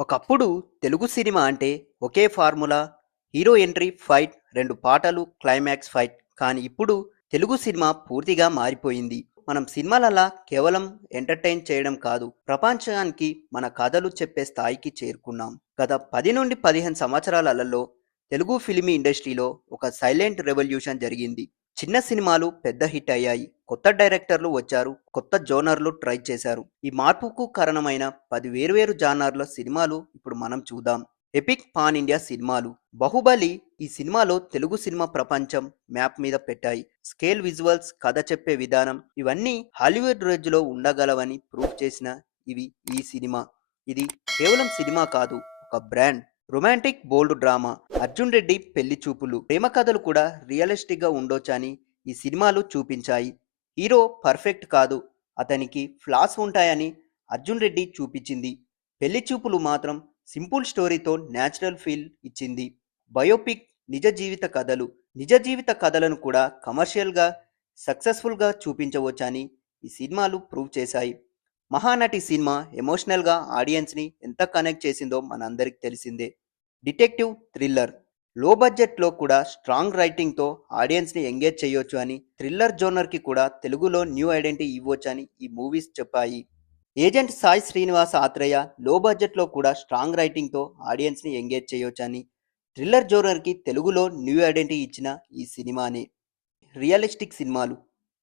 ఒకప్పుడు తెలుగు సినిమా అంటే ఒకే formula, hero entry, fight, 2 పాటలు, క్లైమాక్స్ ఫైట్. కానీ ఇప్పుడు తెలుగు సినిమా పూర్తిగా మారిపోయింది. మనం సినిమాలలా కేవలం ఎంటర్‌టైన్ చేయడం కాదు, ప్రపంచానికి మన కథలు చెప్పే స్థాయికి చేరుకున్నాం. గత 10 నుండి 15 సంవత్సరాలలో తెలుగు ఫిల్మీ ఇండస్ట్రీలో ఒక సైలెంట్ రెవల్యూషన్ జరిగింది. చిన్న సినిమాలు పెద్ద హిట్ అయ్యాయి. కొత్త డైరెక్టర్లు వచ్చారు. కొత్త జోనర్‌లు ట్రై చేశారు. ఈ మార్పుకు కారణమైన 10 వేర్వేరు జానర్‌ల సినిమాలు ఇప్పుడు మనం చూద్దాం. ఎపిక్ పాన్ ఇండియా సినిమాలు. 'బాహుబలి' ఈ సినిమాలో తెలుగు సినిమా ప్రపంచం మ్యాప్ మీద పెట్టాయి. స్కేల్, విజువల్స్, కథ చెప్పే విధానం ఇవన్నీ హాలీవుడ్ రేంజ్‌లో ఉండగలవని ప్రూవ్ చేసిన ఇవి ఈ సినిమా. ఇది కేవలం సినిమా కాదు, ఒక బ్రాండ్. రొమాంటిక్ బోల్డ్ డ్రామా. 'అర్జున్ రెడ్డి పెళ్లి చూపులు' ప్రేమ కథలు కూడా రియలిస్టిక్‌గా ఉండొచ్చని ఈ సినిమాలు చూపించాయి. హీరో పర్ఫెక్ట్ కాదు, అతనికి ఫ్లాస్ ఉంటాయని 'అర్జున్ రెడ్డి' చూపించింది. పెళ్లి చూపులు మాత్రం సింపుల్ స్టోరీతో న్యాచురల్ ఫీల్ ఇచ్చింది. బయోపిక్ నిజ జీవిత కథలు. నిజ జీవిత కథలను కూడా కమర్షియల్‌గా సక్సెస్‌ఫుల్‌గా చూపించవచ్చని ఈ సినిమాలు ప్రూవ్ చేశాయి. 'మహానటి' సినిమా ఎమోషనల్‌గా ఆడియన్స్‌ని ఎంత కనెక్ట్ చేసిందో మనందరికీ తెలిసిందే. Detective thriller. లో బడ్జెట్‌లో కూడా స్ట్రాంగ్ రైటింగ్‌తో ఆడియన్స్‌ని ఎంగేజ్ చేయొచ్చు అని, థ్రిల్లర్ జోనర్‌కి కూడా తెలుగులో న్యూ ఐడెంటిటీ ఇవ్వొచ్చని ఈ మూవీస్ చెప్పాయి. ఏజెంట్ సాయి శ్రీనివాస్ ఆత్రేయ లో బడ్జెట్‌లో కూడా స్ట్రాంగ్ రైటింగ్‌తో ఆడియన్స్‌ని ఎంగేజ్ చేయొచ్చని, థ్రిల్లర్ జోనర్‌కి తెలుగులో న్యూ ఐడెంటిటీ ఇచ్చిన ఈ సినిమానే. రియలిస్టిక్ సినిమాలు.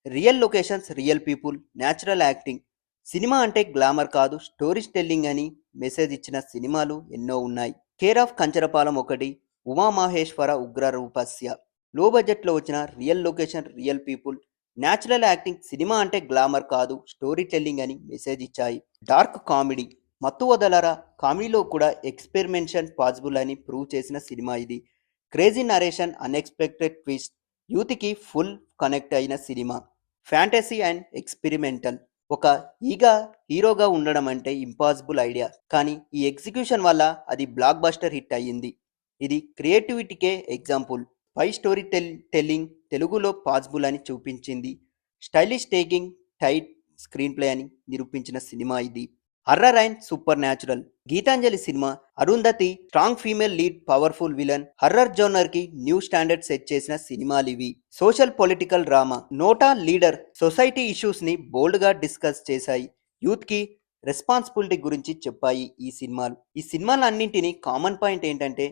Real locations, real people, natural acting. Cinema అంటే గ్లామర్ కాదు, స్టోరీ టెల్లింగ్ అని మెసేజ్ ఇచ్చిన సినిమాలు ఎన్నో ఉన్నాయి. కేర్ ఆఫ్ కంచరపాలెం ఒకటి, ఉమామహేశ్వర ఉగ్ర రూపస్య. లో బడ్జెట్లో వచ్చిన real location, real people, natural acting. Cinema అంటే గ్లామర్ కాదు, స్టోరీ టెల్లింగ్ అని మెసేజ్ ఇచ్చాయి. Dark comedy. మత్తు వదలరా కామెడీలో కూడా ఎక్స్పెరిమెంషన్ పాసిబుల్ అని ప్రూవ్ చేసిన సినిమా ఇది. క్రేజీ నరేషన్, అన్ఎక్స్పెక్టెడ్ ట్విస్ట్, యూత్కి ఫుల్ కనెక్ట్ అయిన సినిమా. Fantasy and experimental. ఒక ఈగా హీరోగా ఉండడం అంటే ఇంపాసిబుల్ ఐడియా, కానీ ఈ ఎగ్జిక్యూషన్ వల్ల అది బ్లాక్ బస్టర్ హిట్ అయ్యింది. ఇది క్రియేటివిటీకే ఎగ్జాంపుల్. పై స్టోరీ టెల్లింగ్ తెలుగులో పాసిబుల్ అని చూపించింది. Stylish taking, tight screenplay అని నిరూపించిన సినిమా ఇది. Horror and supernatural. Geethanjali cinema. Arundhati strong female lead, powerful villain. Horror genre కి న్యూ స్టాండర్డ్ సెట్ చేసిన సినిమాలివి. Social political drama. NOTA leader society issues ని బోల్డ్ గా డిస్కస్ చేశాయి. యూత్ కి రెస్పాన్సిబిలిటీ గురించి చెప్పాయి ఈ సినిమాలు. ఈ సినిమాలన్నింటినీ కామన్ పాయింట్ ఏంటంటే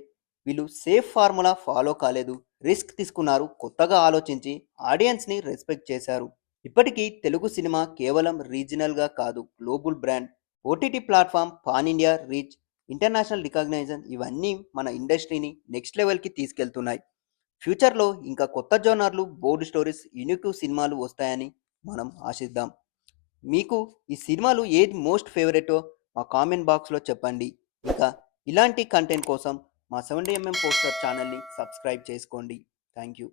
వీళ్ళు సేఫ్ ఫార్ములా ఫాలో కాలేదు, రిస్క్ తీసుకున్నారు, కొత్తగా ఆలోచించి ఆడియన్స్ ని రెస్పెక్ట్ చేశారు. ఇప్పటికీ తెలుగు సినిమా కేవలం రీజనల్ గా కాదు, global brand. OTT platform, pan India reach, international recognition ఇవన్నీ మన ఇండస్ట్రీని నెక్స్ట్ లెవెల్కి తీసుకెళ్తున్నాయి. ఫ్యూచర్లో ఇంకా కొత్త జోనర్లు, బోల్డ్ స్టోరీస్, యూనిక్ సినిమాలు వస్తాయని మనం ఆశిద్దాం. మీకు ఈ సినిమాలు ఏది మోస్ట్ ఫేవరెటో మా కామెంట్ బాక్స్లో చెప్పండి. ఇంకా ఇలాంటి కంటెంట్ కోసం మా 70mm పోస్టర్ ఛానల్ని సబ్స్క్రైబ్ చేసుకోండి. Thank you.